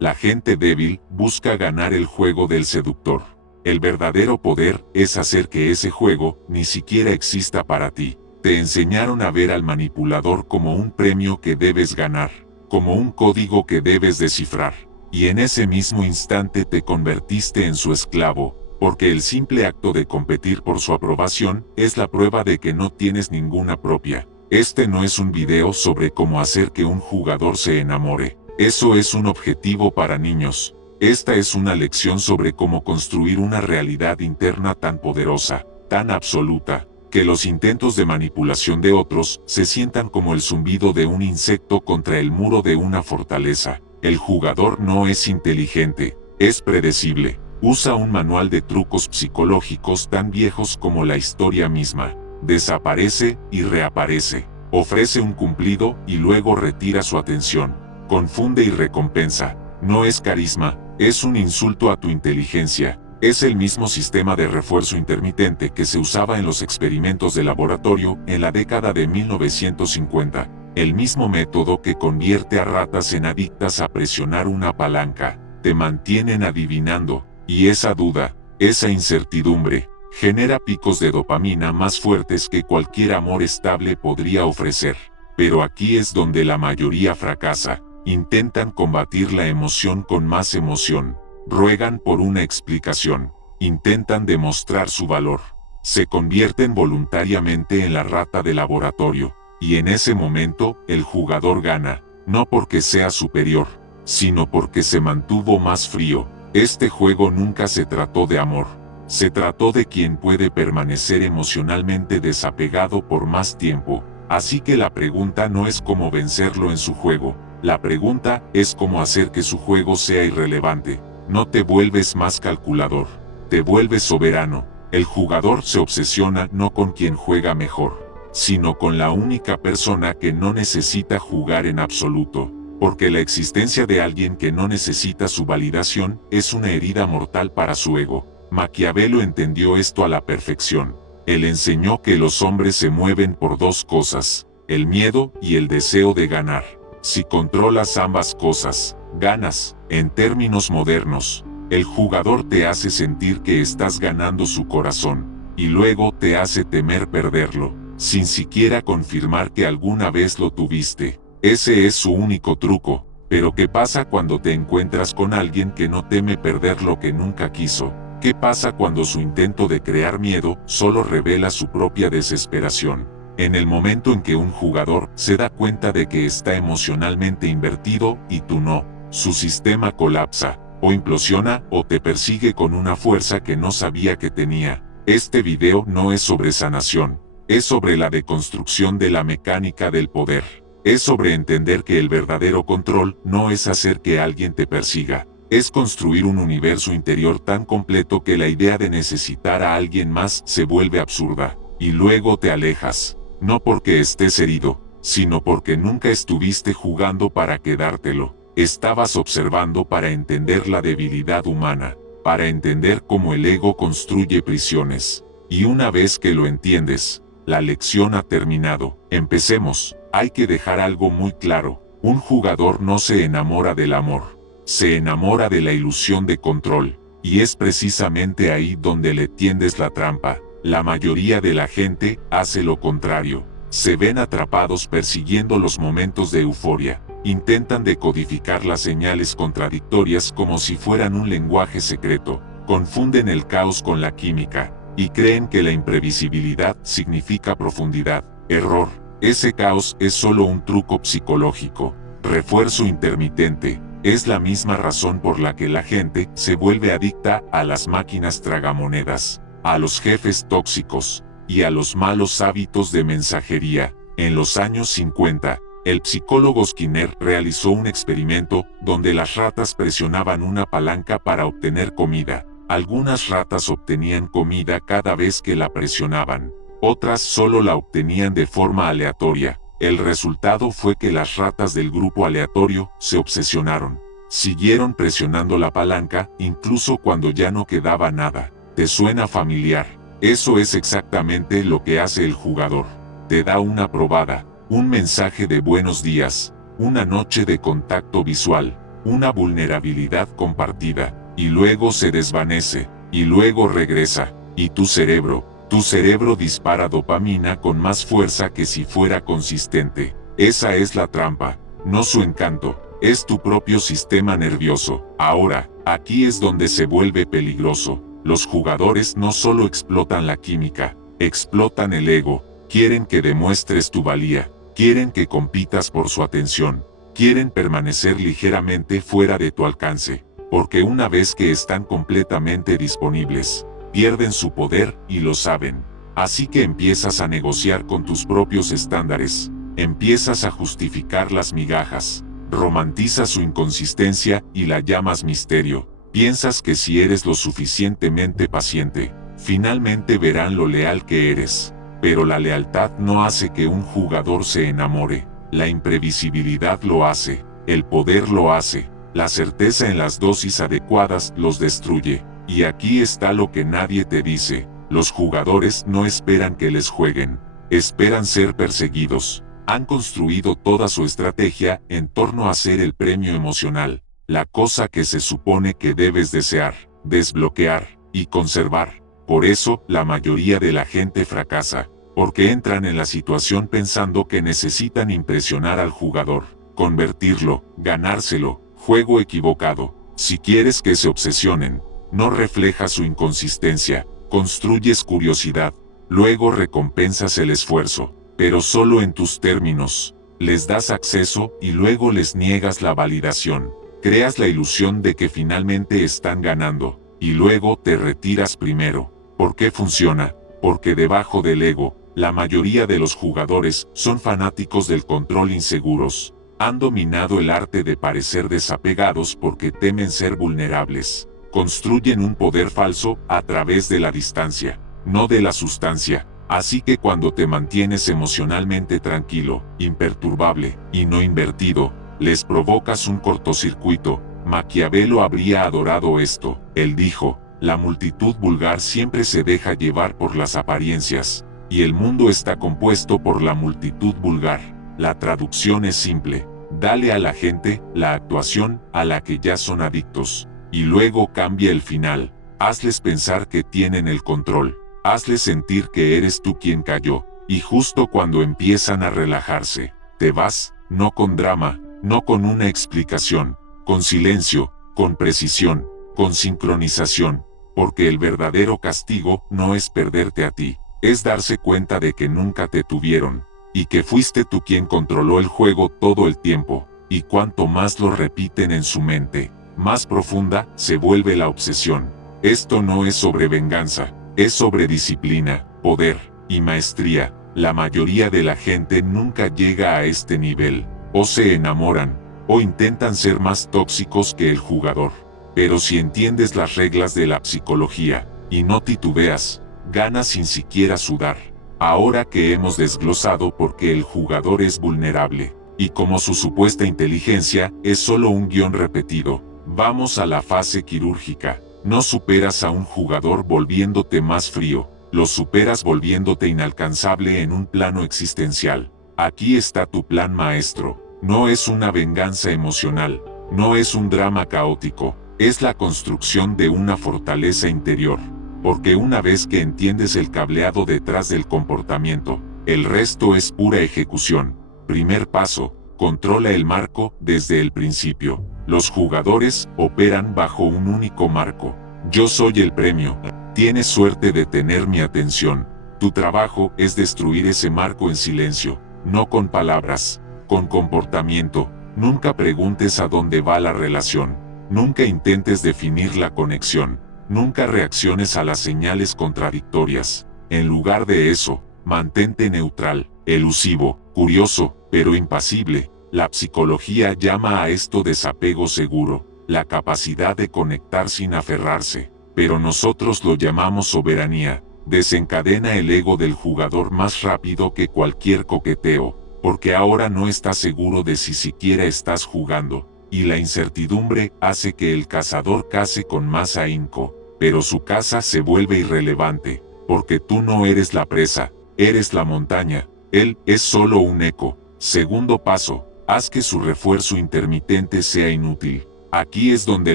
La gente débil busca ganar el juego del seductor. El verdadero poder es hacer que ese juego ni siquiera exista para ti. Te enseñaron a ver al manipulador como un premio que debes ganar, como un código que debes descifrar. Y en ese mismo instante te convertiste en su esclavo, porque el simple acto de competir por su aprobación es la prueba de que no tienes ninguna propia. Este no es un video sobre cómo hacer que un jugador se enamore. Eso es un objetivo para niños. Esta es una lección sobre cómo construir una realidad interna tan poderosa, tan absoluta, que los intentos de manipulación de otros se sientan como el zumbido de un insecto contra el muro de una fortaleza. El jugador no es inteligente, es predecible. Usa un manual de trucos psicológicos tan viejos como la historia misma. Desaparece y reaparece. Ofrece un cumplido y luego retira su atención. Confunde y recompensa. No es carisma, es un insulto a tu inteligencia. Es el mismo sistema de refuerzo intermitente que se usaba en los experimentos de laboratorio en la década de 1950. El mismo método que convierte a ratas en adictas a presionar una palanca. Te mantienen adivinando, y esa duda, esa incertidumbre, genera picos de dopamina más fuertes que cualquier amor estable podría ofrecer. Pero aquí es donde la mayoría fracasa. Intentan combatir la emoción con más emoción. Ruegan por una explicación. Intentan demostrar su valor. Se convierten voluntariamente en la rata de laboratorio. Y en ese momento, el jugador gana, no porque sea superior, sino porque se mantuvo más frío. Este juego nunca se trató de amor. Se trató de quien puede permanecer emocionalmente desapegado por más tiempo. Así que la pregunta no es cómo vencerlo en su juego. La pregunta es cómo hacer que su juego sea irrelevante. No te vuelves más calculador. Te vuelves soberano. El jugador se obsesiona no con quien juega mejor, sino con la única persona que no necesita jugar en absoluto. Porque la existencia de alguien que no necesita su validación es una herida mortal para su ego. Maquiavelo entendió esto a la perfección. Él enseñó que los hombres se mueven por dos cosas, el miedo y el deseo de ganar. Si controlas ambas cosas, ganas. En términos modernos, el jugador te hace sentir que estás ganando su corazón, y luego te hace temer perderlo, sin siquiera confirmar que alguna vez lo tuviste. Ese es su único truco. Pero ¿qué pasa cuando te encuentras con alguien que no teme perder lo que nunca quiso? ¿Qué pasa cuando su intento de crear miedo solo revela su propia desesperación? En el momento en que un jugador se da cuenta de que está emocionalmente invertido y tú no, su sistema colapsa, o implosiona o te persigue con una fuerza que no sabía que tenía. Este video no es sobre sanación, es sobre la deconstrucción de la mecánica del poder. Es sobre entender que el verdadero control no es hacer que alguien te persiga. Es construir un universo interior tan completo que la idea de necesitar a alguien más se vuelve absurda. Y luego te alejas. No porque estés herido, sino porque nunca estuviste jugando para quedártelo. Estabas observando para entender la debilidad humana, para entender cómo el ego construye prisiones. Y una vez que lo entiendes, la lección ha terminado. Empecemos. Hay que dejar algo muy claro. Un jugador no se enamora del amor. Se enamora de la ilusión de control. Y es precisamente ahí donde le tiendes la trampa. La mayoría de la gente hace lo contrario. Se ven atrapados persiguiendo los momentos de euforia. Intentan decodificar las señales contradictorias como si fueran un lenguaje secreto. Confunden el caos con la química. Y creen que la imprevisibilidad significa profundidad. Error. Ese caos es solo un truco psicológico. Refuerzo intermitente. Es la misma razón por la que la gente se vuelve adicta a las máquinas tragamonedas, a los jefes tóxicos y a los malos hábitos de mensajería. En los años 50, el psicólogo Skinner realizó un experimento donde las ratas presionaban una palanca para obtener comida. Algunas ratas obtenían comida cada vez que la presionaban. Otras solo la obtenían de forma aleatoria. El resultado fue que las ratas del grupo aleatorio se obsesionaron. Siguieron presionando la palanca, incluso cuando ya no quedaba nada. ¿Te suena familiar? Eso es exactamente lo que hace el jugador. Te da una probada, un mensaje de buenos días, una noche de contacto visual, una vulnerabilidad compartida, y luego se desvanece, y luego regresa, y tu cerebro dispara dopamina con más fuerza que si fuera consistente. Esa es la trampa, no su encanto, es tu propio sistema nervioso. Ahora, aquí es donde se vuelve peligroso. Los jugadores no solo explotan la química, explotan el ego, quieren que demuestres tu valía, quieren que compitas por su atención, quieren permanecer ligeramente fuera de tu alcance, porque una vez que están completamente disponibles, pierden su poder y lo saben. Así que empiezas a negociar con tus propios estándares, empiezas a justificar las migajas, romantizas su inconsistencia y la llamas misterio. Piensas que si eres lo suficientemente paciente, finalmente verán lo leal que eres. Pero la lealtad no hace que un jugador se enamore, la imprevisibilidad lo hace, el poder lo hace, la certeza en las dosis adecuadas los destruye. Y aquí está lo que nadie te dice, los jugadores no esperan que les jueguen, esperan ser perseguidos. Han construido toda su estrategia en torno a ser el premio emocional, la cosa que se supone que debes desear, desbloquear y conservar. Por eso, la mayoría de la gente fracasa, porque entran en la situación pensando que necesitan impresionar al jugador, convertirlo, ganárselo, juego equivocado. Si quieres que se obsesionen, no reflejas su inconsistencia, construyes curiosidad, luego recompensas el esfuerzo, pero solo en tus términos, les das acceso y luego les niegas la validación. Creas la ilusión de que finalmente están ganando, y luego te retiras primero. ¿Por qué funciona? Porque debajo del ego, la mayoría de los jugadores son fanáticos del control inseguros. Han dominado el arte de parecer desapegados porque temen ser vulnerables. Construyen un poder falso a través de la distancia, no de la sustancia. Así que cuando te mantienes emocionalmente tranquilo, imperturbable y no invertido, les provocas un cortocircuito. Maquiavelo habría adorado esto. Él dijo, la multitud vulgar siempre se deja llevar por las apariencias, y el mundo está compuesto por la multitud vulgar. La traducción es simple, dale a la gente la actuación a la que ya son adictos, y luego cambia el final, hazles pensar que tienen el control, hazles sentir que eres tú quien cayó, y justo cuando empiezan a relajarse, te vas, no con drama, no con una explicación, con silencio, con precisión, con sincronización, porque el verdadero castigo no es perderte a ti, es darse cuenta de que nunca te tuvieron, y que fuiste tú quien controló el juego todo el tiempo, y cuanto más lo repiten en su mente, más profunda se vuelve la obsesión. Esto no es sobre venganza, es sobre disciplina, poder y maestría. La mayoría de la gente nunca llega a este nivel, o se enamoran, o intentan ser más tóxicos que el jugador. Pero si entiendes las reglas de la psicología, y no titubeas, ganas sin siquiera sudar. Ahora que hemos desglosado por qué el jugador es vulnerable, y cómo su supuesta inteligencia es solo un guión repetido, vamos a la fase quirúrgica. No superas a un jugador volviéndote más frío, lo superas volviéndote inalcanzable en un plano existencial. Aquí está tu plan maestro. No es una venganza emocional, no es un drama caótico, es la construcción de una fortaleza interior. Porque una vez que entiendes el cableado detrás del comportamiento, el resto es pura ejecución. Primer paso, controla el marco desde el principio. Los jugadores operan bajo un único marco. Yo soy el premio. Tienes suerte de tener mi atención. Tu trabajo es destruir ese marco en silencio, no con palabras, con comportamiento. Nunca preguntes a dónde va la relación. Nunca intentes definir la conexión. Nunca reacciones a las señales contradictorias. En lugar de eso, mantente neutral, elusivo, curioso, pero impasible. La psicología llama a esto desapego seguro, la capacidad de conectar sin aferrarse, pero nosotros lo llamamos soberanía. Desencadena el ego del jugador más rápido que cualquier coqueteo, porque ahora no estás seguro de si siquiera estás jugando, y la incertidumbre hace que el cazador cace con más ahínco, pero su caza se vuelve irrelevante, porque tú no eres la presa, eres la montaña, él es solo un eco. Segundo paso, haz que su refuerzo intermitente sea inútil. Aquí es donde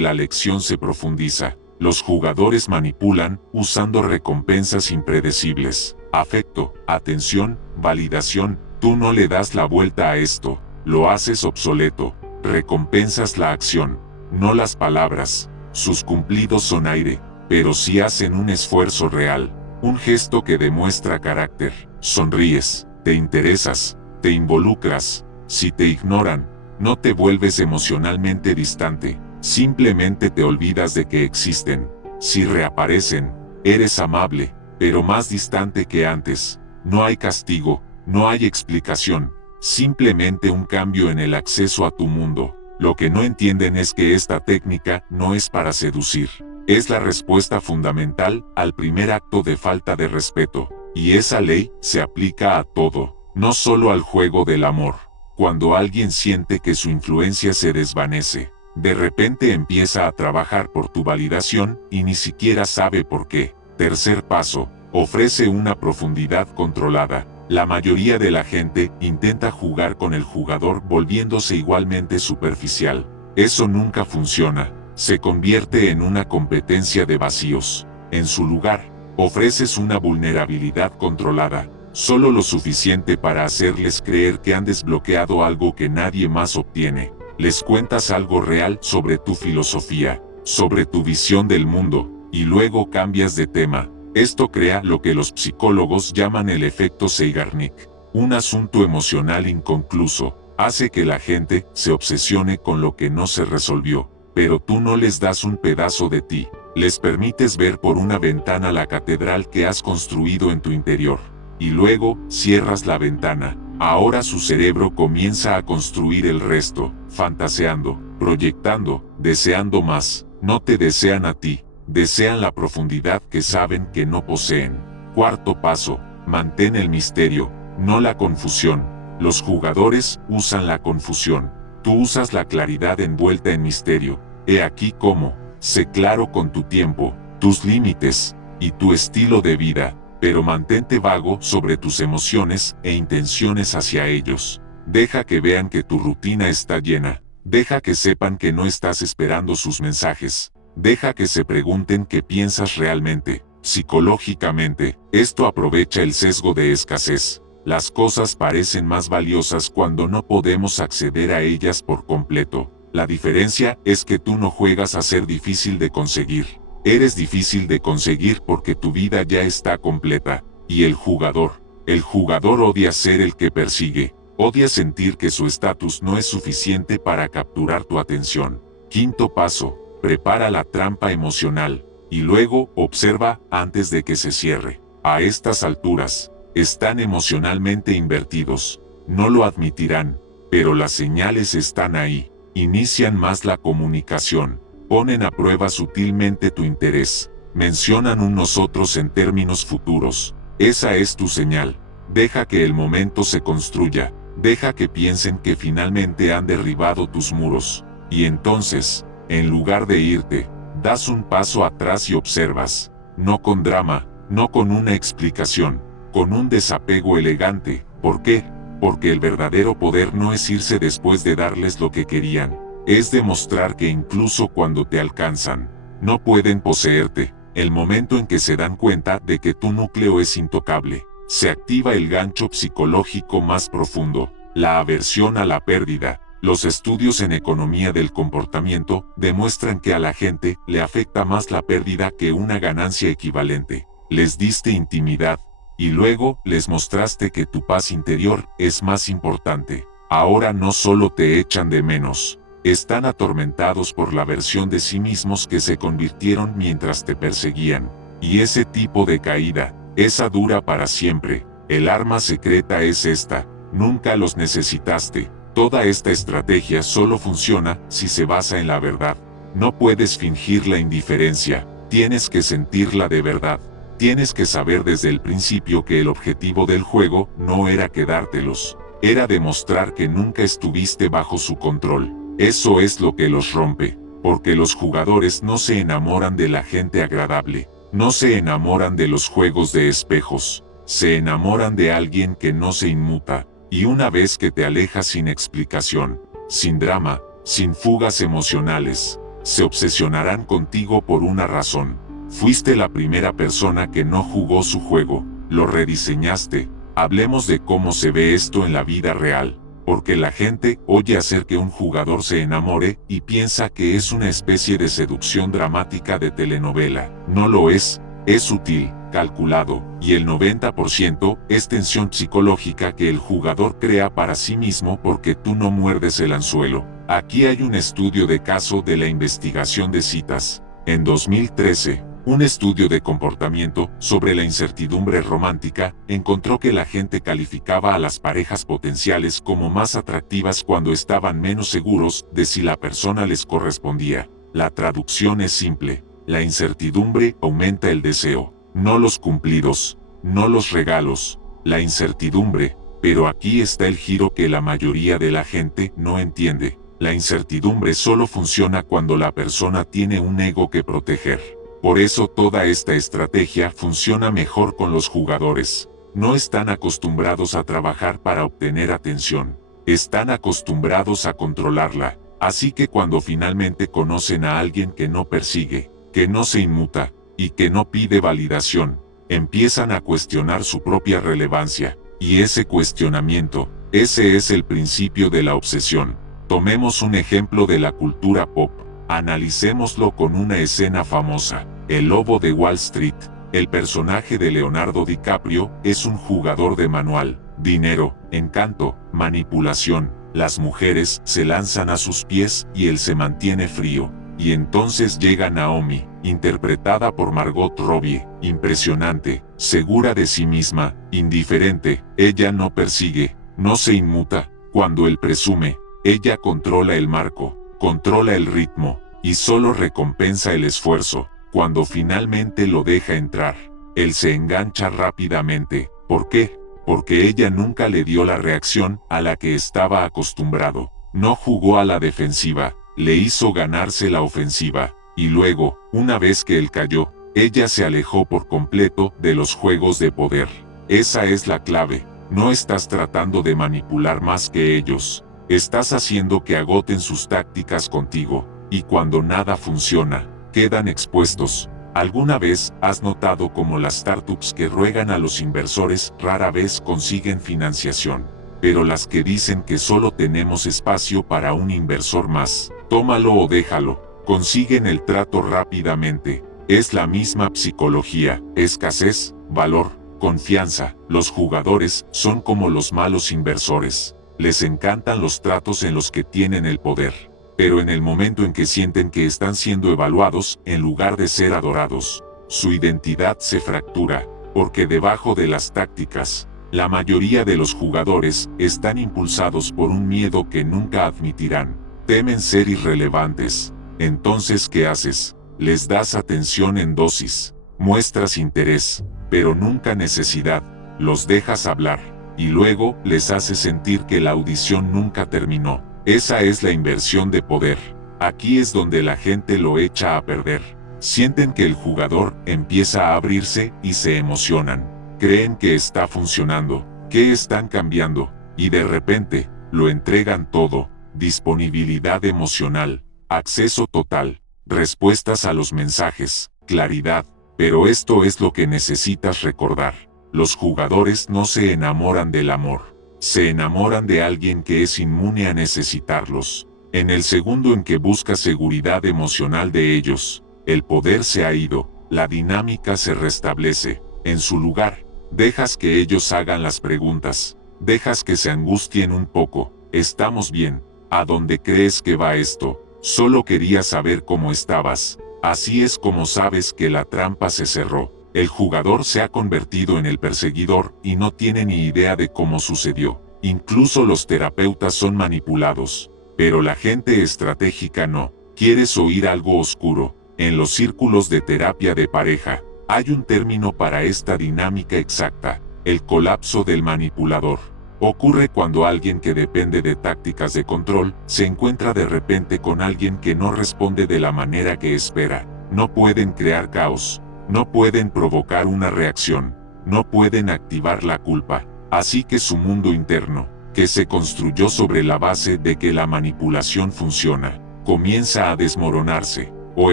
la lección se profundiza. Los jugadores manipulan usando recompensas impredecibles. Afecto, atención, validación. Tú no le das la vuelta a esto. Lo haces obsoleto. Recompensas la acción, no las palabras. Sus cumplidos son aire, pero si hacen un esfuerzo real, un gesto que demuestra carácter. Sonríes, te interesas, te involucras. Si te ignoran, no te vuelves emocionalmente distante, simplemente te olvidas de que existen. Si reaparecen, eres amable, pero más distante que antes. No hay castigo, no hay explicación, simplemente un cambio en el acceso a tu mundo. Lo que no entienden es que esta técnica no es para seducir. Es la respuesta fundamental al primer acto de falta de respeto. Y esa ley se aplica a todo, no solo al juego del amor. Cuando alguien siente que su influencia se desvanece, de repente empieza a trabajar por tu validación y ni siquiera sabe por qué. Tercer paso, ofrece una profundidad controlada. La mayoría de la gente intenta jugar con el jugador volviéndose igualmente superficial. Eso nunca funciona. Se convierte en una competencia de vacíos. En su lugar, ofreces una vulnerabilidad controlada, solo lo suficiente para hacerles creer que han desbloqueado algo que nadie más obtiene. Les cuentas algo real sobre tu filosofía, sobre tu visión del mundo, y luego cambias de tema. Esto crea lo que los psicólogos llaman el efecto Zeigarnik, un asunto emocional inconcluso. Hace que la gente se obsesione con lo que no se resolvió, pero tú no les das un pedazo de ti. Les permites ver por una ventana la catedral que has construido en tu interior. Y luego, cierras la ventana. Ahora su cerebro comienza a construir el resto, fantaseando, proyectando, deseando más. No te desean a ti, desean la profundidad que saben que no poseen. Cuarto paso, mantén el misterio, no la confusión. Los jugadores usan la confusión. Tú usas la claridad envuelta en misterio. He aquí cómo. Sé claro con tu tiempo, tus límites y tu estilo de vida, pero mantente vago sobre tus emociones e intenciones hacia ellos. Deja que vean que tu rutina está llena. Deja que sepan que no estás esperando sus mensajes. Deja que se pregunten qué piensas realmente. Psicológicamente, esto aprovecha el sesgo de escasez. Las cosas parecen más valiosas cuando no podemos acceder a ellas por completo. La diferencia es que tú no juegas a ser difícil de conseguir. Eres difícil de conseguir porque tu vida ya está completa. Y el jugador odia ser el que persigue. Odia sentir que su estatus no es suficiente para capturar tu atención. Quinto paso, prepara la trampa emocional. Y luego, observa antes de que se cierre. A estas alturas, están emocionalmente invertidos. No lo admitirán, pero las señales están ahí. Inician más la comunicación, ponen a prueba sutilmente tu interés, mencionan un nosotros en términos futuros. Esa es tu señal. Deja que el momento se construya, deja que piensen que finalmente han derribado tus muros. Y entonces, en lugar de irte, das un paso atrás y observas, no con drama, no con una explicación, con un desapego elegante. ¿Por qué? Porque el verdadero poder no es irse después de darles lo que querían, es demostrar que incluso cuando te alcanzan, no pueden poseerte. El momento en que se dan cuenta de que tu núcleo es intocable, se activa el gancho psicológico más profundo, la aversión a la pérdida. Los estudios en economía del comportamiento demuestran que a la gente le afecta más la pérdida que una ganancia equivalente. Les diste intimidad, y luego les mostraste que tu paz interior es más importante. Ahora no solo te echan de menos, están atormentados por la versión de sí mismos que se convirtieron mientras te perseguían. Y ese tipo de caída, esa dura para siempre. El arma secreta es esta: nunca los necesitaste. Toda esta estrategia solo funciona si se basa en la verdad. No puedes fingir la indiferencia, tienes que sentirla de verdad. Tienes que saber desde el principio que el objetivo del juego no era quedártelos, era demostrar que nunca estuviste bajo su control. Eso es lo que los rompe, porque los jugadores no se enamoran de la gente agradable, no se enamoran de los juegos de espejos, se enamoran de alguien que no se inmuta, y una vez que te alejas sin explicación, sin drama, sin fugas emocionales. Se obsesionarán contigo por una razón. Fuiste la primera persona que no jugó su juego, lo rediseñaste. Hablemos de cómo se ve esto en la vida real, porque la gente oye hacer que un jugador se enamore y piensa que es una especie de seducción dramática de telenovela. No lo es sutil, calculado, y el 90% es tensión psicológica que el jugador crea para sí mismo porque tú no muerdes el anzuelo. Aquí hay un estudio de caso de la investigación de citas. En 2013, un estudio de comportamiento sobre la incertidumbre romántica encontró que la gente calificaba a las parejas potenciales como más atractivas cuando estaban menos seguros de si la persona les correspondía. La traducción es simple: la incertidumbre aumenta el deseo, no los cumplidos, no los regalos, la incertidumbre. Pero aquí está el giro que la mayoría de la gente no entiende. La incertidumbre solo funciona cuando la persona tiene un ego que proteger. Por eso toda esta estrategia funciona mejor con los jugadores. No están acostumbrados a trabajar para obtener atención. Están acostumbrados a controlarla. Así que cuando finalmente conocen a alguien que no persigue, que no se inmuta, y que no pide validación, empiezan a cuestionar su propia relevancia. Y ese cuestionamiento, ese es el principio de la obsesión. Tomemos un ejemplo de la cultura pop. Analicémoslo con una escena famosa. El Lobo de Wall Street. El personaje de Leonardo DiCaprio es un jugador de manual. Dinero, encanto, manipulación. Las mujeres se lanzan a sus pies y él se mantiene frío. Y entonces llega Naomi, interpretada por Margot Robbie. Impresionante, segura de sí misma, indiferente. Ella no persigue, no se inmuta. Cuando él presume, ella controla el marco, controla el ritmo, y solo recompensa el esfuerzo. Cuando finalmente lo deja entrar, él se engancha rápidamente. ¿Por qué? Porque ella nunca le dio la reacción a la que estaba acostumbrado. No jugó a la defensiva, le hizo ganarse la ofensiva, y luego, una vez que él cayó, ella se alejó por completo de los juegos de poder. Esa es la clave. No estás tratando de manipular más que ellos. Estás haciendo que agoten sus tácticas contigo, y cuando nada funciona, quedan expuestos. ¿Alguna vez has notado cómo las startups que ruegan a los inversores rara vez consiguen financiación? Pero las que dicen que solo tenemos espacio para un inversor más, tómalo o déjalo, consiguen el trato rápidamente. Es la misma psicología: escasez, valor, confianza. Los jugadores son como los malos inversores. Les encantan los tratos en los que tienen el poder. Pero en el momento en que sienten que están siendo evaluados, en lugar de ser adorados, su identidad se fractura, porque debajo de las tácticas, la mayoría de los jugadores están impulsados por un miedo que nunca admitirán. Temen ser irrelevantes. Entonces, ¿qué haces? Les das atención en dosis, muestras interés, pero nunca necesidad, los dejas hablar, y luego les haces sentir que la audición nunca terminó. Esa es la inversión de poder. Aquí es donde la gente lo echa a perder. Sienten que el jugador empieza a abrirse y se emocionan. Creen que está funcionando, que están cambiando, y de repente, lo entregan todo: disponibilidad emocional, acceso total, respuestas a los mensajes, claridad. Pero esto es lo que necesitas recordar: los jugadores no se enamoran del amor, se enamoran de alguien que es inmune a necesitarlos. En el segundo en que buscas seguridad emocional de ellos, el poder se ha ido, la dinámica se restablece. En su lugar, dejas que ellos hagan las preguntas, dejas que se angustien un poco. ¿Estamos bien? ¿A dónde crees que va esto? Solo quería saber cómo estabas. Así es como sabes que la trampa se cerró. El jugador se ha convertido en el perseguidor y no tiene ni idea de cómo sucedió. Incluso los terapeutas son manipulados. Pero la gente estratégica no. ¿Quieres oír algo oscuro? En los círculos de terapia de pareja, hay un término para esta dinámica exacta: el colapso del manipulador. Ocurre cuando alguien que depende de tácticas de control se encuentra de repente con alguien que no responde de la manera que espera. No pueden crear caos, no pueden provocar una reacción, no pueden activar la culpa. Así que su mundo interno, que se construyó sobre la base de que la manipulación funciona, comienza a desmoronarse, o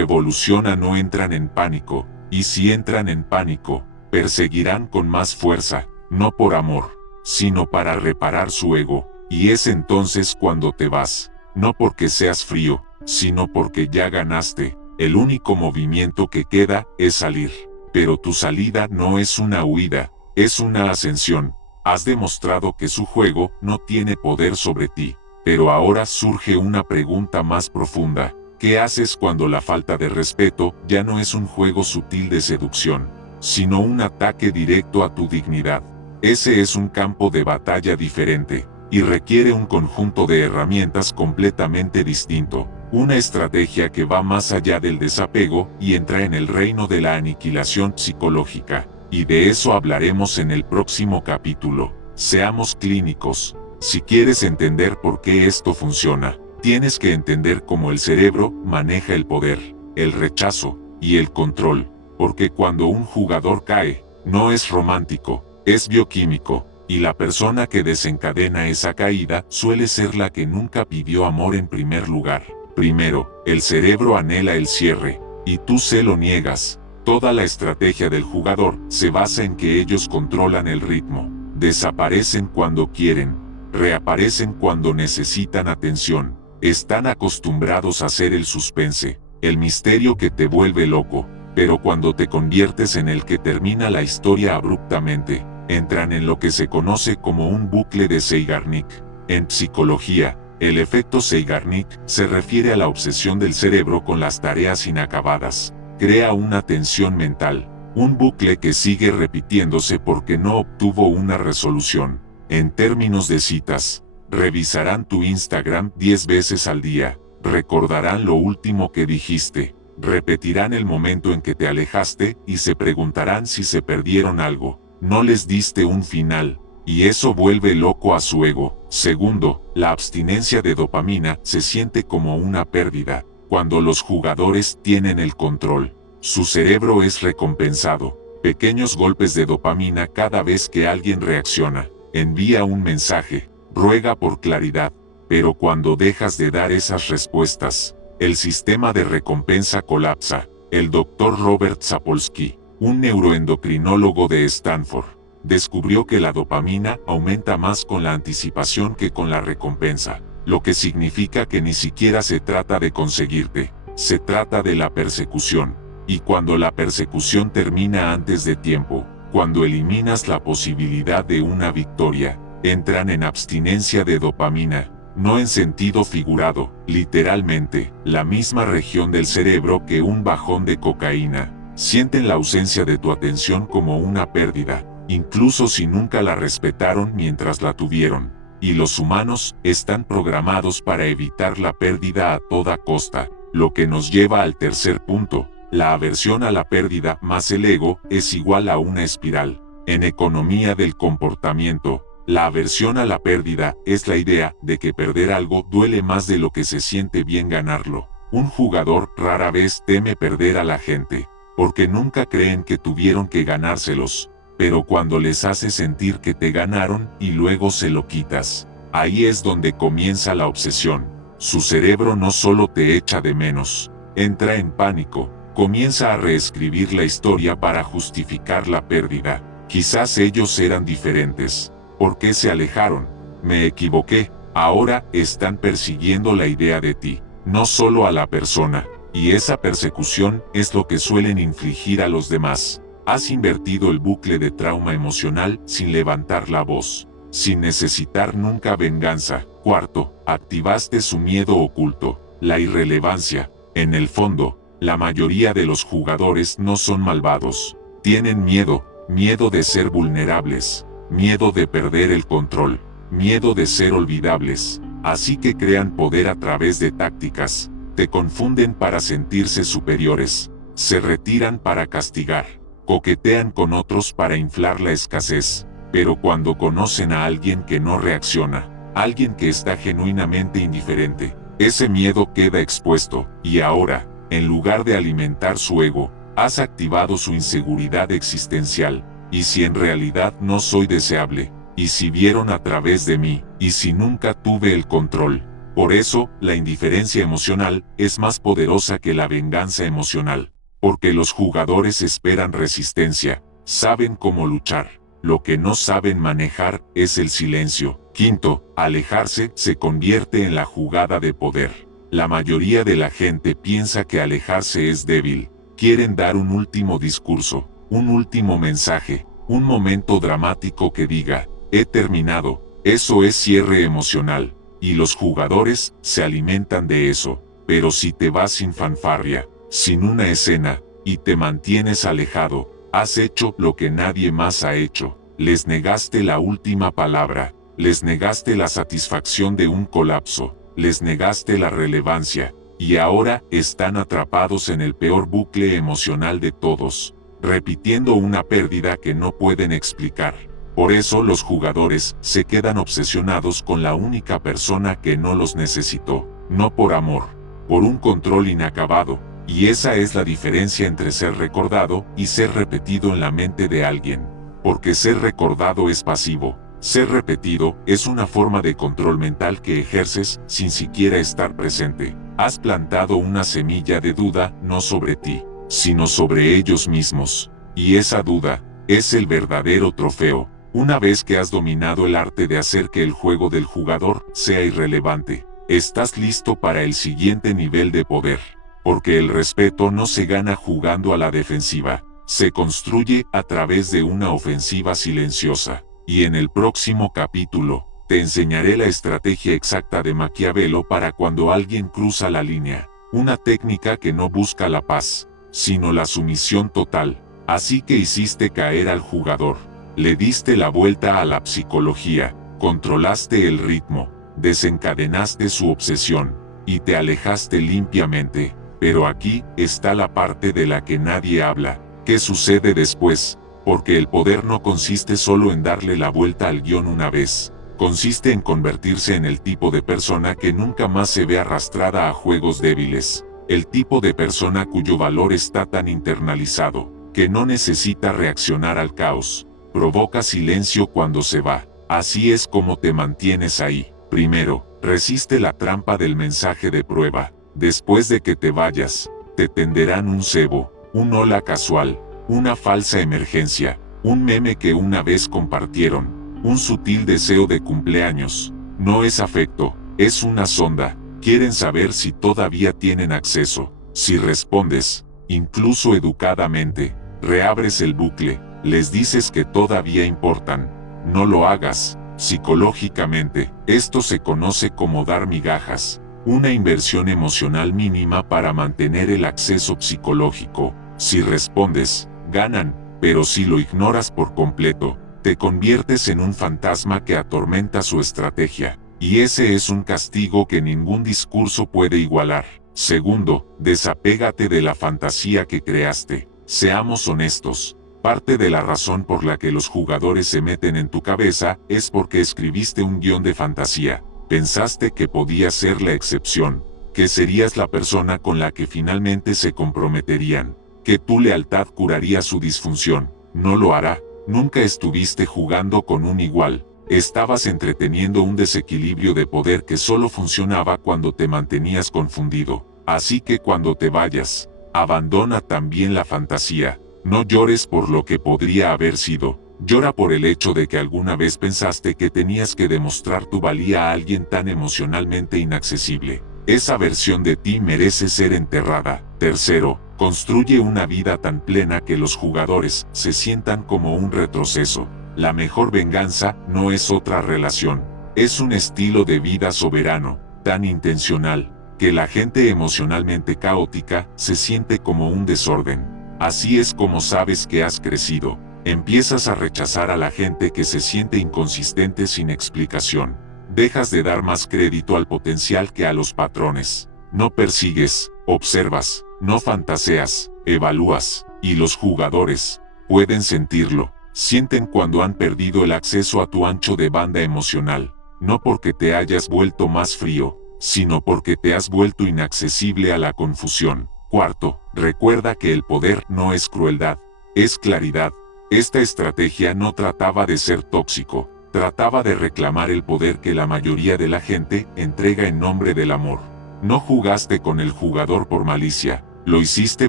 evoluciona. No entran en pánico, y si entran en pánico, perseguirán con más fuerza, no por amor, sino para reparar su ego, y es entonces cuando te vas, no porque seas frío, sino porque ya ganaste. El único movimiento que queda es salir, pero tu salida no es una huida, es una ascensión. Has demostrado que su juego no tiene poder sobre ti, pero ahora surge una pregunta más profunda. ¿Qué haces cuando la falta de respeto ya no es un juego sutil de seducción, sino un ataque directo a tu dignidad? Ese es un campo de batalla diferente, y requiere un conjunto de herramientas completamente distinto, una estrategia que va más allá del desapego y entra en el reino de la aniquilación psicológica, y de eso hablaremos en el próximo capítulo. Seamos clínicos. Si quieres entender por qué esto funciona, tienes que entender cómo el cerebro maneja el poder, el rechazo y el control, porque cuando un jugador cae, no es romántico, es bioquímico, y la persona que desencadena esa caída suele ser la que nunca pidió amor en primer lugar. Primero, el cerebro anhela el cierre, y tú se lo niegas. Toda la estrategia del jugador se basa en que ellos controlan el ritmo. Desaparecen cuando quieren, reaparecen cuando necesitan atención. Están acostumbrados a hacer el suspense, el misterio que te vuelve loco, pero cuando te conviertes en el que termina la historia abruptamente, entran en lo que se conoce como un bucle de Zeigarnik. En psicología, el efecto Zeigarnik se refiere a la obsesión del cerebro con las tareas inacabadas. Crea una tensión mental, un bucle que sigue repitiéndose porque no obtuvo una resolución. En términos de citas, revisarán tu Instagram 10 veces al día, recordarán lo último que dijiste, repetirán el momento en que te alejaste y se preguntarán si se perdieron algo. No les diste un final, y eso vuelve loco a su ego. Segundo, la abstinencia de dopamina se siente como una pérdida. Cuando los jugadores tienen el control, su cerebro es recompensado. Pequeños golpes de dopamina cada vez que alguien reacciona, envía un mensaje, ruega por claridad, pero cuando dejas de dar esas respuestas, el sistema de recompensa colapsa. El Dr. Robert Sapolsky, un neuroendocrinólogo de Stanford, descubrió que la dopamina aumenta más con la anticipación que con la recompensa, lo que significa que ni siquiera se trata de conseguirte, se trata de la persecución. Y cuando la persecución termina antes de tiempo, cuando eliminas la posibilidad de una victoria, entran en abstinencia de dopamina, no en sentido figurado, literalmente, la misma región del cerebro que un bajón de cocaína. Sienten la ausencia de tu atención como una pérdida, incluso si nunca la respetaron mientras la tuvieron. Y los humanos están programados para evitar la pérdida a toda costa, lo que nos lleva al tercer punto. La aversión a la pérdida más el ego es igual a una espiral. En economía del comportamiento, la aversión a la pérdida es la idea de que perder algo duele más de lo que se siente bien ganarlo. Un jugador rara vez teme perder a la gente, porque nunca creen que tuvieron que ganárselos, pero cuando les hace sentir que te ganaron y luego se lo quitas, ahí es donde comienza la obsesión. Su cerebro no solo te echa de menos, entra en pánico, comienza a reescribir la historia para justificar la pérdida. Quizás ellos eran diferentes. ¿Por qué se alejaron? Me equivoqué. Ahora están persiguiendo la idea de ti, no solo a la persona. Y esa persecución es lo que suelen infligir a los demás. Has invertido el bucle de trauma emocional sin levantar la voz, sin necesitar nunca venganza. Cuarto, activaste su miedo oculto, la irrelevancia. En el fondo, la mayoría de los jugadores no son malvados. Tienen miedo, miedo de ser vulnerables, miedo de perder el control, miedo de ser olvidables. Así que crean poder a través de tácticas. Te confunden para sentirse superiores, se retiran para castigar, coquetean con otros para inflar la escasez, pero cuando conocen a alguien que no reacciona, alguien que está genuinamente indiferente, ese miedo queda expuesto, y ahora, en lugar de alimentar su ego, has activado su inseguridad existencial. ¿Y si en realidad no soy deseable? ¿Y si vieron a través de mí? ¿Y si nunca tuve el control? Por eso, la indiferencia emocional es más poderosa que la venganza emocional. Porque los jugadores esperan resistencia, saben cómo luchar. Lo que no saben manejar es el silencio. Quinto, alejarse se convierte en la jugada de poder. La mayoría de la gente piensa que alejarse es débil. Quieren dar un último discurso, un último mensaje, un momento dramático que diga, he terminado. Eso es cierre emocional. Y los jugadores se alimentan de eso. Pero si te vas sin fanfarria, sin una escena, y te mantienes alejado, has hecho lo que nadie más ha hecho. Les negaste la última palabra, les negaste la satisfacción de un colapso, les negaste la relevancia, y ahora están atrapados en el peor bucle emocional de todos, repitiendo una pérdida que no pueden explicar. Por eso los jugadores se quedan obsesionados con la única persona que no los necesitó, no por amor, por un control inacabado. Y esa es la diferencia entre ser recordado y ser repetido en la mente de alguien. Porque ser recordado es pasivo, ser repetido es una forma de control mental que ejerces sin siquiera estar presente. Has plantado una semilla de duda no sobre ti, sino sobre ellos mismos. Y esa duda es el verdadero trofeo. Una vez que has dominado el arte de hacer que el juego del jugador sea irrelevante, estás listo para el siguiente nivel de poder. Porque el respeto no se gana jugando a la defensiva, se construye a través de una ofensiva silenciosa. Y en el próximo capítulo, te enseñaré la estrategia exacta de Maquiavelo para cuando alguien cruza la línea. Una técnica que no busca la paz, sino la sumisión total. Así que hiciste caer al jugador, le diste la vuelta a la psicología, controlaste el ritmo, desencadenaste su obsesión, y te alejaste limpiamente. Pero aquí está la parte de la que nadie habla. ¿Qué sucede después? Porque el poder no consiste solo en darle la vuelta al guión una vez. Consiste en convertirse en el tipo de persona que nunca más se ve arrastrada a juegos débiles. El tipo de persona cuyo valor está tan internalizado, que no necesita reaccionar al caos. Provoca silencio cuando se va. Así es como te mantienes ahí. Primero, resiste la trampa del mensaje de prueba. Después de que te vayas, te tenderán un cebo, un hola casual, una falsa emergencia, un meme que una vez compartieron, un sutil deseo de cumpleaños. No es afecto, es una sonda. Quieren saber si todavía tienen acceso. Si respondes, incluso educadamente, reabres el bucle, les dices que todavía importan. No lo hagas. Psicológicamente, esto se conoce como dar migajas. Una inversión emocional mínima para mantener el acceso psicológico. Si respondes, ganan, pero si lo ignoras por completo, te conviertes en un fantasma que atormenta su estrategia. Y ese es un castigo que ningún discurso puede igualar. Segundo, desapégate de la fantasía que creaste. Seamos honestos. Parte de la razón por la que los jugadores se meten en tu cabeza es porque escribiste un guión de fantasía. Pensaste que podías ser la excepción, que serías la persona con la que finalmente se comprometerían, que tu lealtad curaría su disfunción. No lo hará. Nunca estuviste jugando con un igual. Estabas entreteniendo un desequilibrio de poder que solo funcionaba cuando te mantenías confundido. Así que cuando te vayas, abandona también la fantasía. No llores por lo que podría haber sido. Llora por el hecho de que alguna vez pensaste que tenías que demostrar tu valía a alguien tan emocionalmente inaccesible. Esa versión de ti merece ser enterrada. Tercero, construye una vida tan plena que los jugadores se sientan como un retroceso. La mejor venganza no es otra relación. Es un estilo de vida soberano, tan intencional, que la gente emocionalmente caótica se siente como un desorden. Así es como sabes que has crecido. Empiezas a rechazar a la gente que se siente inconsistente sin explicación. Dejas de dar más crédito al potencial que a los patrones. No persigues, observas, no fantaseas, evalúas, y los jugadores pueden sentirlo. Sienten cuando han perdido el acceso a tu ancho de banda emocional, no porque te hayas vuelto más frío, sino porque te has vuelto inaccesible a la confusión. Cuarto, recuerda que el poder no es crueldad, es claridad. Esta estrategia no trataba de ser tóxico, Trataba de reclamar el poder que la mayoría de la gente entrega en nombre del amor. No jugaste con el jugador por malicia, lo hiciste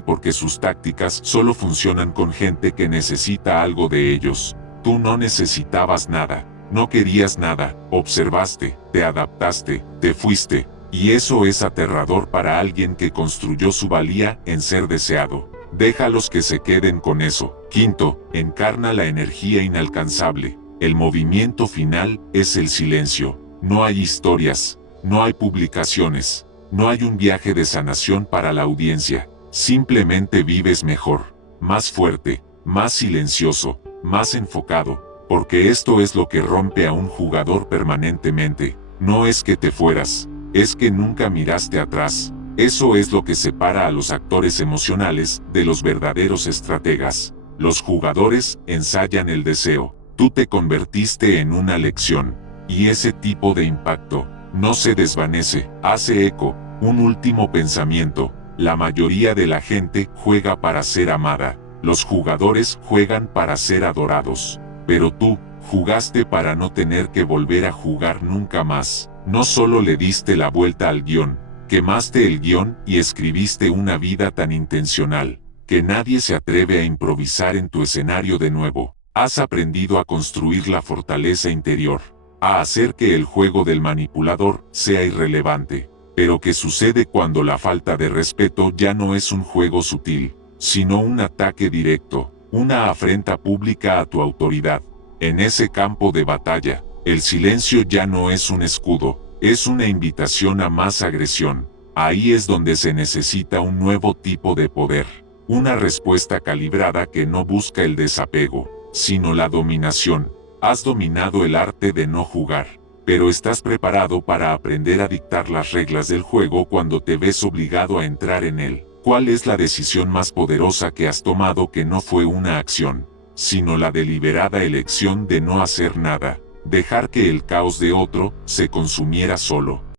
porque sus tácticas solo funcionan con gente que necesita algo de ellos. Tú no necesitabas nada, no querías nada, observaste, te adaptaste, te fuiste, y eso es aterrador para alguien que construyó su valía en ser deseado. Déjalos que se queden con eso. Quinto, encarna la energía inalcanzable. El movimiento final es el silencio. No hay historias, no hay publicaciones, no hay un viaje de sanación para la audiencia. Simplemente vives mejor, más fuerte, más silencioso, más enfocado, porque esto es lo que rompe a un jugador permanentemente. No es que te fueras, es que nunca miraste atrás. Eso es lo que separa a los actores emocionales de los verdaderos estrategas. Los jugadores ensayan el deseo. Tú te convertiste en una lección. Y ese tipo de impacto no se desvanece, hace eco. Un último pensamiento. La mayoría de la gente juega para ser amada. Los jugadores juegan para ser adorados. Pero tú, jugaste para no tener que volver a jugar nunca más. No solo le diste la vuelta al guión, quemaste el guión y escribiste una vida tan intencional, que nadie se atreve a improvisar en tu escenario de nuevo. Has aprendido a construir la fortaleza interior, a hacer que el juego del manipulador sea irrelevante. Pero ¿qué sucede cuando la falta de respeto ya no es un juego sutil, sino un ataque directo, una afrenta pública a tu autoridad? En ese campo de batalla, el silencio ya no es un escudo, es una invitación a más agresión. Ahí es donde se necesita un nuevo tipo de poder, una respuesta calibrada que no busca el desapego, sino la dominación. Has dominado el arte de no jugar, pero estás preparado para aprender a dictar las reglas del juego cuando te ves obligado a entrar en él. ¿Cuál es la decisión más poderosa que has tomado que no fue una acción, sino la deliberada elección de no hacer nada? Dejar que el caos de otro se consumiera solo.